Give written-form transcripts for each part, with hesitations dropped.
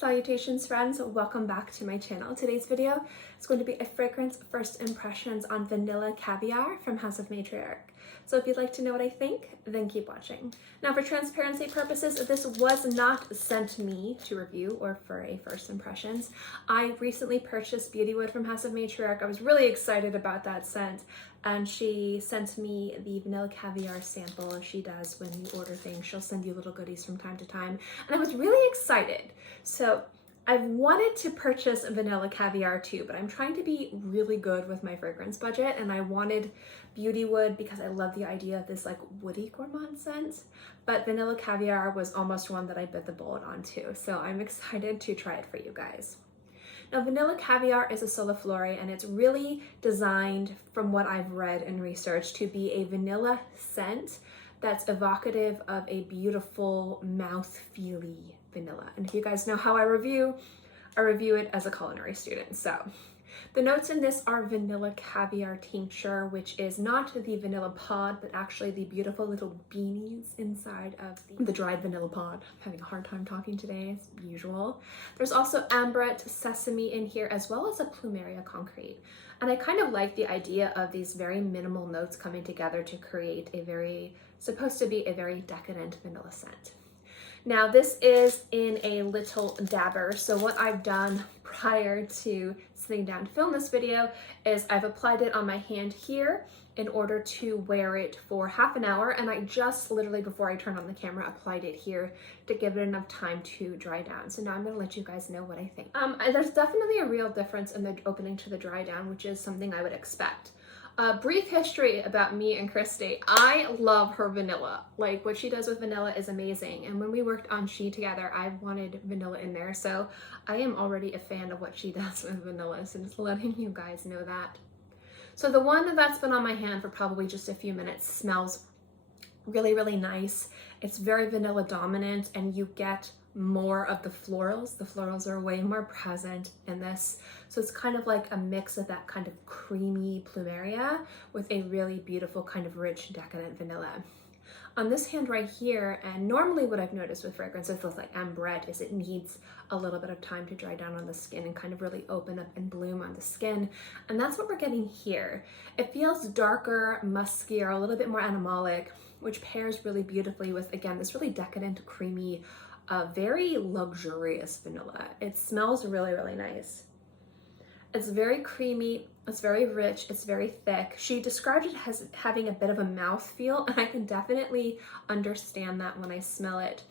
Salutations friends, welcome back to my channel. Today's video is going to be a fragrance first impressions on Vanilla Caviar from House of Matriarch. So if you'd like to know what I think, then keep watching. Now for transparency purposes, this was not sent me to review or for a first impressions. I recently purchased Beauty Wood from House of Matriarch. I was really excited about that scent, and she sent me the Vanilla Caviar sample, as she does when you order things. She'll send you little goodies from time to time, and I was really excited. So I've wanted to purchase Vanilla Caviar too, but I'm trying to be really good with my fragrance budget, and I wanted Beauty Wood because I love the idea of this like woody gourmand scent, but Vanilla Caviar was almost one that I bit the bullet on too, so I'm excited to try it for you guys. Now, Vanilla Caviar is a soliflore, and it's really designed, from what I've read and researched, to be a vanilla scent that's evocative of a beautiful mouth-feely vanilla. And if you guys know how I review it as a culinary student. So the notes in this are Vanilla Caviar tincture, which is not the vanilla pod, but actually the beautiful little beanies inside of the dried vanilla pod. I'm having a hard time talking today, as usual. There's also Ambrette Sesame in here, as well as a Plumeria concrete. And I kind of like the idea of these very minimal notes coming together to create supposed to be a very decadent vanilla scent. Now this is in a little dabber, so what I've done prior to sitting down to film this video is I've applied it on my hand here in order to wear it for half an hour, and I just literally before I turned on the camera applied it here to give it enough time to dry down. So now I'm going to let you guys know what I think. There's definitely a real difference in the opening to the dry down, which is something I would expect. Brief history about me and Kristin. I love her vanilla. Like, what she does with vanilla is amazing. And when we worked on She together, I wanted vanilla in there. So I am already a fan of what she does with vanilla. So just letting you guys know that. So the one that's been on my hand for probably just a few minutes smells really, really nice. It's very vanilla dominant, and you get more of the florals. The florals are way more present in this. So it's kind of like a mix of that kind of creamy Plumeria with a really beautiful kind of rich decadent vanilla. On this hand right here, and normally what I've noticed with fragrances like Ambrette is it needs a little bit of time to dry down on the skin and kind of really open up and bloom on the skin. And that's what we're getting here. It feels darker, muskier, a little bit more animalic, which pairs really beautifully with, again, this really decadent, creamy, very luxurious vanilla. It smells really, really nice. It's very creamy, it's very rich, it's very thick. She described it as having a bit of a mouthfeel, and I can definitely understand that when I smell it.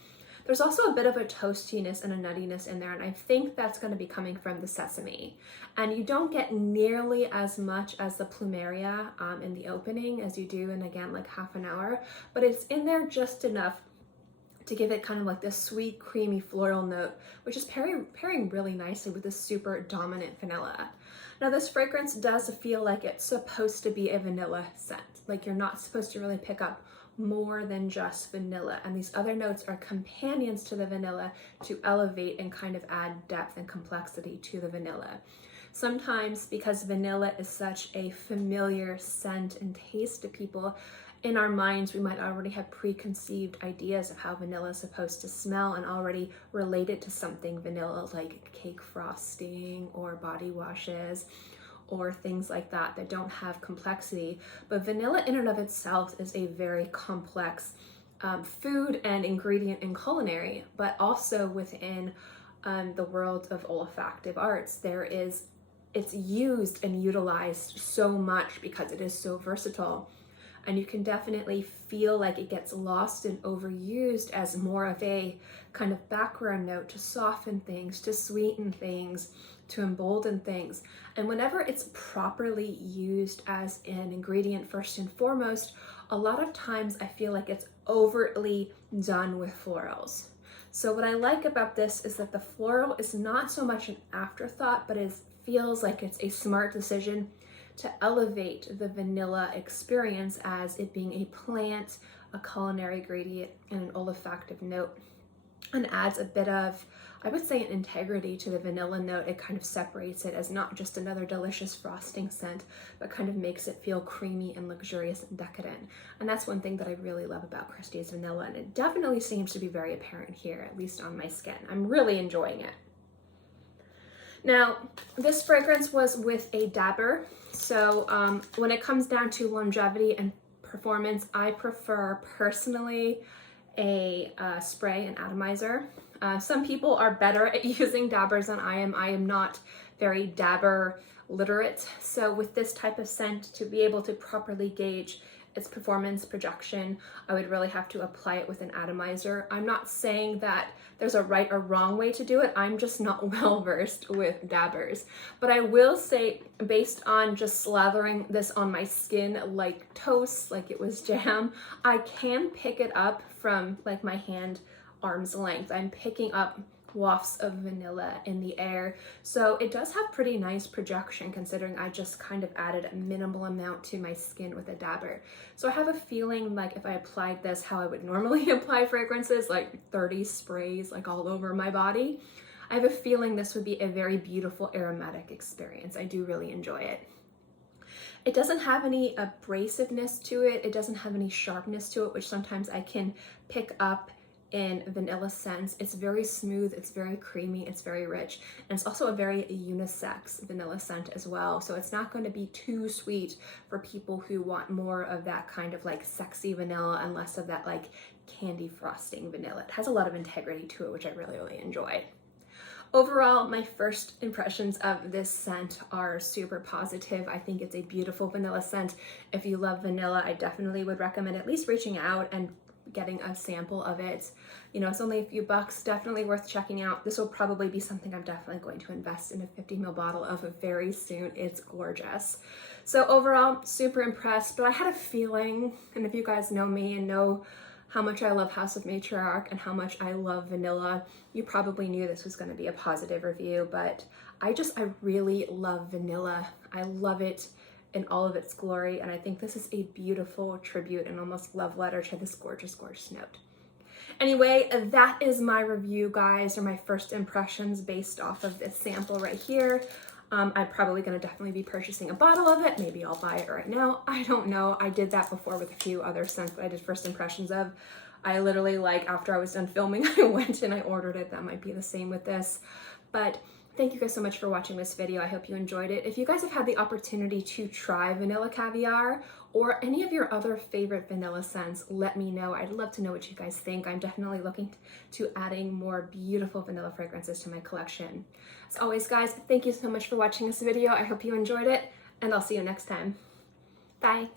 There's also a bit of a toastiness and a nuttiness in there, and I think that's going to be coming from the sesame. And you don't get nearly as much as the Plumeria in the opening as you do in, again, like half an hour, but it's in there just enough to give it kind of like this sweet, creamy floral note, which is pairing really nicely with this super dominant vanilla. Now this fragrance does feel like it's supposed to be a vanilla scent. Like you're not supposed to really pick up more than just vanilla, and these other notes are companions to the vanilla to elevate and kind of add depth and complexity to the vanilla. Sometimes, because vanilla is such a familiar scent and taste to people, in our minds, we might already have preconceived ideas of how vanilla is supposed to smell and already relate it to something vanilla, like cake frosting or body washes or things like that that don't have complexity. But vanilla in and of itself is a very complex food and ingredient in culinary, but also within the world of olfactive arts. It's used and utilized so much because it is so versatile. And you can definitely feel like it gets lost and overused as more of a kind of background note to soften things, to sweeten things, to embolden things. And whenever it's properly used as an ingredient first and foremost, a lot of times I feel like it's overtly done with florals. So what I like about this is that the floral is not so much an afterthought, but it feels like it's a smart decision to elevate the vanilla experience as it being a plant, a culinary ingredient, and an olfactive note, and adds a bit of, I would say, an integrity to the vanilla note. It kind of separates it as not just another delicious frosting scent, but kind of makes it feel creamy and luxurious and decadent. And that's one thing that I really love about Kristin's vanilla, and it definitely seems to be very apparent here, at least on my skin. I'm really enjoying it. Now, this fragrance was with a dabber, so when it comes down to longevity and performance, I prefer personally a spray and atomizer. Some people are better at using dabbers than I am. I am not very dabber literate, so with this type of scent, to be able to properly gauge its performance projection, I would really have to apply it with an atomizer. I'm not saying that there's a right or wrong way to do it. I'm just not well versed with dabbers. But I will say, based on just slathering this on my skin like toast, like it was jam, I can pick it up from like my hand arm's length. I'm picking up wafts of vanilla in the air, so it does have pretty nice projection considering I just kind of added a minimal amount to my skin with a dabber. So I have a feeling like if I applied this how I would normally apply fragrances, like 30 sprays like all over my body, I have a feeling this would be a very beautiful aromatic experience. I do really enjoy it. It doesn't have any abrasiveness to it. It doesn't have any sharpness to it, which sometimes I can pick up in vanilla scents. It's very smooth, it's very creamy, it's very rich, and it's also a very unisex vanilla scent as well. So it's not going to be too sweet for people who want more of that kind of like sexy vanilla and less of that like candy frosting vanilla. It has a lot of integrity to it, which I really, really enjoy. Overall, my first impressions of this scent are super positive. I think it's a beautiful vanilla scent. If you love vanilla, I definitely would recommend at least reaching out and getting a sample of it. You know, it's only a few bucks, definitely worth checking out. This will probably be something I'm definitely going to invest in a 50 ml bottle of very soon. It's gorgeous. So overall, super impressed, but I had a feeling, and if you guys know me and know how much I love House of Matriarch and how much I love vanilla, you probably knew this was going to be a positive review, but I really love vanilla. I love it in all of its glory, and I think this is a beautiful tribute and almost love letter to this gorgeous, gorgeous note. Anyway, that is my review, guys, or my first impressions based off of this sample right here. I'm probably going to definitely be purchasing a bottle of it. Maybe I'll buy it right now. I don't know. I did that before with a few other scents that I did first impressions of. I literally, like, after I was done filming, I went and I ordered it. That might be the same with this. But thank you guys so much for watching this video. I hope you enjoyed it. If you guys have had the opportunity to try Vanilla Caviar or any of your other favorite vanilla scents, let me know. I'd love to know what you guys think. I'm definitely looking to adding more beautiful vanilla fragrances to my collection. As always, guys, thank you so much for watching this video. I hope you enjoyed it, and I'll see you next time. Bye.